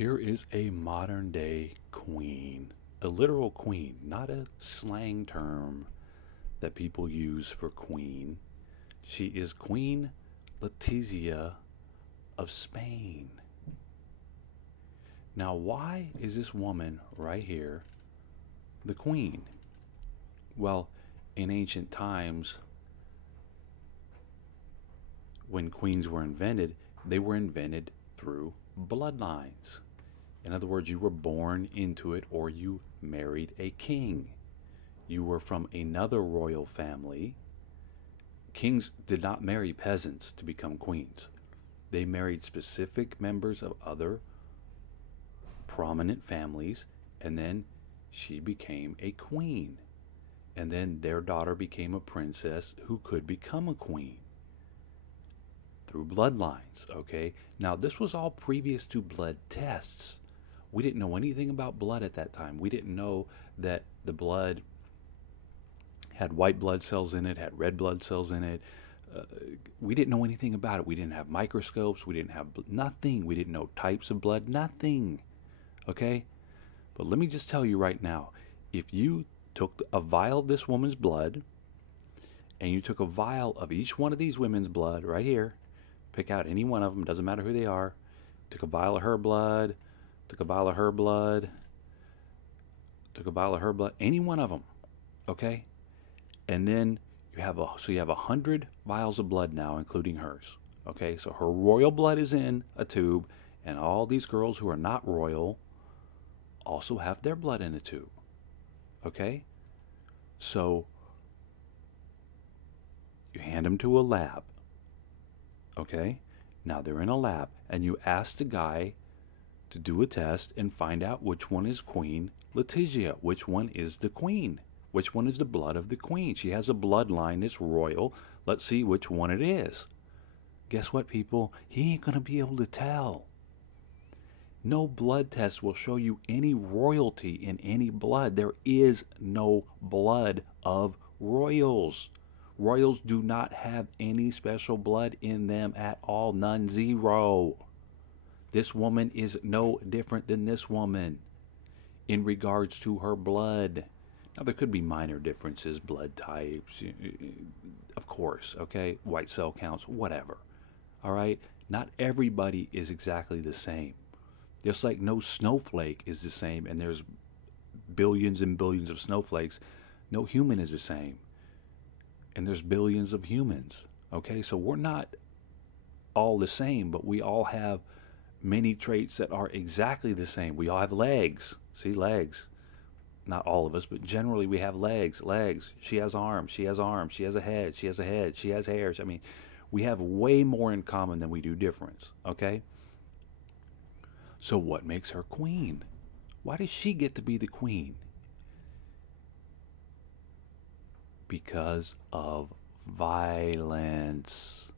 Here is a modern day queen, a literal queen, not a slang term that people use for queen. She is Queen Letizia of Spain. Now, why is this woman right here the queen? Well, in ancient times, when queens were invented, they were invented through bloodlines. In other words, you were born into it or you married a king. You were from another royal family. Kings did not marry peasants to become queens. They married specific members of other prominent families, and then she became a queen. And then their daughter became a princess who could become a queen through bloodlines, okay? Now, this was all previous to blood tests. We didn't know anything about blood at that time. We didn't know that the blood had white blood cells in it, had red blood cells in it. Uh, we didn't know anything about it. We didn't have microscopes. We didn't have nothing. We didn't know types of blood, nothing, okay? But let me just tell you right now, if you took a vial of this woman's blood and you took a vial of each one of these women's blood right here, pick out any one of them, doesn't matter who they are, took a vial of her blood, took a vial of her blood, took a vial of her blood, any one of them, okay? And then you have 100 vials of blood now, including hers, okay? So her royal blood is in a tube, and all these girls who are not royal also have their blood in a tube, okay? So you hand them to a lab, okay? Now they're in a lab, and you ask the guy to do a test and find out which one is Queen Letizia, which one is the queen, which one is the blood of the queen. She has a bloodline that's royal. Let's see which one it is. Guess what, people? He ain't gonna be able to tell. No blood test will show you any royalty in any blood. There is no blood of royals. Royals do not have any special blood in them at all. None, zero. This woman is no different than this woman in regards to her blood. Now, there could be minor differences, blood types, of course, okay? White cell counts, whatever, all right? Not everybody is exactly the same. Just like no snowflake is the same, and there's billions and billions of snowflakes, no human is the same. And there's billions of humans, okay? So we're not all the same, but we all have many traits that are exactly the same. We all have legs. See, legs. Not all of us, but generally we have legs. Legs. She has arms. She has arms. She has a head. She has a head. She has hairs. I mean, we have way more in common than we do difference, okay? So what makes her queen? Why does she get to be the queen? Because of violence.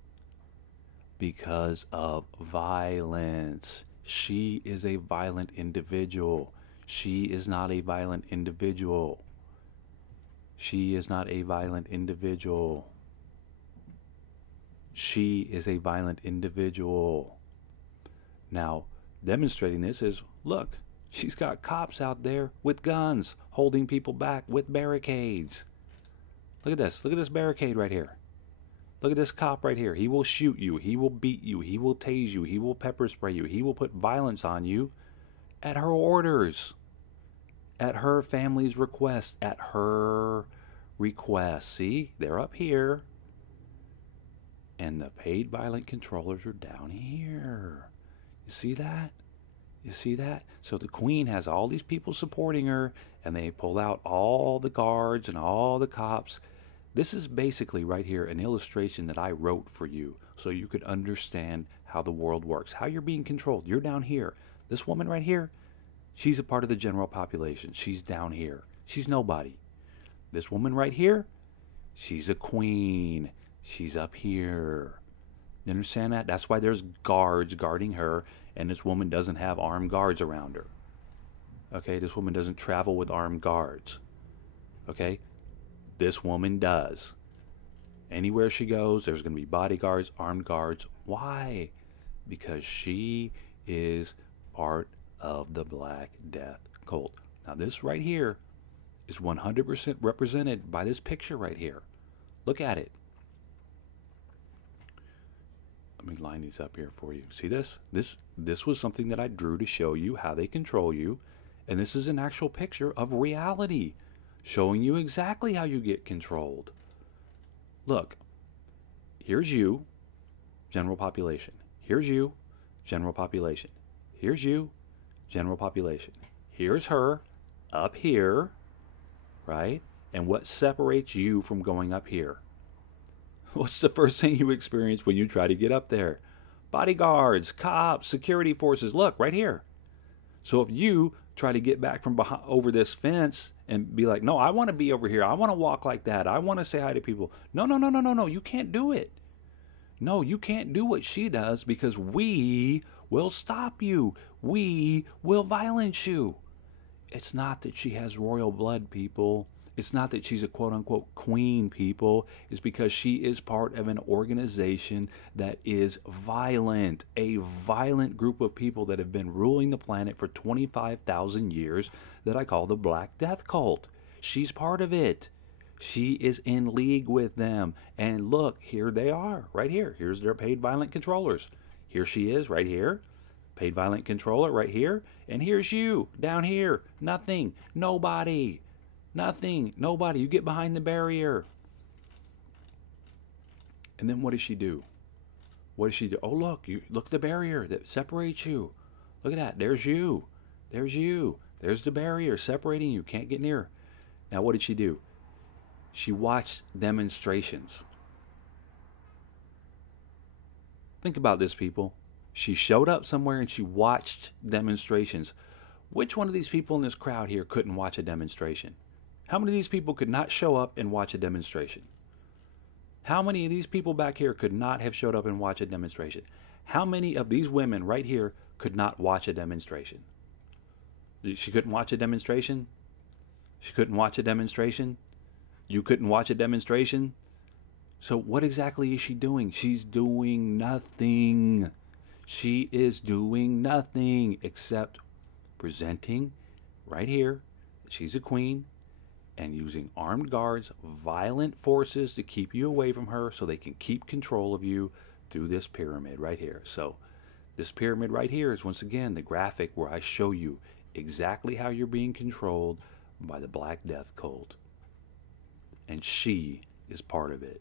Because of violence. She is a violent individual. She is not a violent individual. She is not a violent individual. She is a violent individual. Now, demonstrating this is, look, she's got cops out there with guns holding people back with barricades. Look at this. Look at this barricade right here. Look at this cop right here. He will shoot you. He will beat you. He will tase you. He will pepper spray you. He will put violence on you at her orders, at her family's request, at her request. See, they're up here, and the paid violent controllers are down here. You see that? You see that? So the queen has all these people supporting her, and they pull out all the guards and all the cops. This is basically right here an illustration that I wrote for you so you could understand how the world works, how you're being controlled. You're down here. This woman right here, she's a part of the general population. She's down here. She's nobody. This woman right here, she's a queen. She's up here. You understand that? That's why there's guards guarding her, and this woman doesn't have armed guards around her. Okay, this woman doesn't travel with armed guards. Okay? This woman does. Anywhere she goes, there's going to be bodyguards, armed guards. Why? Because she is part of the Black Death cult. Now, this right here is 100% represented by this picture right here. Look at it. Let me line these up here for you. See this? This was something that I drew to show you how they control you. And this is an actual picture of reality, showing you exactly how you get controlled. Look, here's you, general population. Here's you, general population. Here's you, general population. Here's her, up here, right? And what separates you from going up here? What's the first thing you experience when you try to get up there? Bodyguards, cops, security forces. Look, right here. So if you try to get back from behind, over this fence and be like, no, I want to be over here. I want to walk like that. I want to say hi to people. No, no, no, no, no, no. You can't do it. No, you can't do what she does because we will stop you. We will violence you. It's not that she has royal blood, people. It's not that she's a quote-unquote queen, people. It's because she is part of an organization that is violent. A violent group of people that have been ruling the planet for 25,000 years that I call the Black Death Cult. She's part of it. She is in league with them. And look, here they are, right here. Here's their paid violent controllers. Here she is, right here. Paid violent controller, right here. And here's you, down here. Nothing. Nobody. Nothing. Nobody. You get behind the barrier. And then what does she do? What does she do? Oh, look. Look at the barrier that separates you. Look at that. There's you. There's you. There's the barrier separating you. Can't get near. Now, what did she do? She watched demonstrations. Think about this, people. She showed up somewhere and she watched demonstrations. Which one of these people in this crowd here couldn't watch a demonstration? How many of these people could not show up and watch a demonstration? How many of these people back here could not have showed up and watched a demonstration? How many of these women right here could not watch a demonstration? She couldn't watch a demonstration? She couldn't watch a demonstration? You couldn't watch a demonstration? So what exactly is she doing? She's doing nothing. She is doing nothing except presenting right here that she's a queen and using armed guards, violent forces to keep you away from her so they can keep control of you through this pyramid right here. So this pyramid right here is once again the graphic where I show you exactly how you're being controlled by the Black Death Cult. And she is part of it.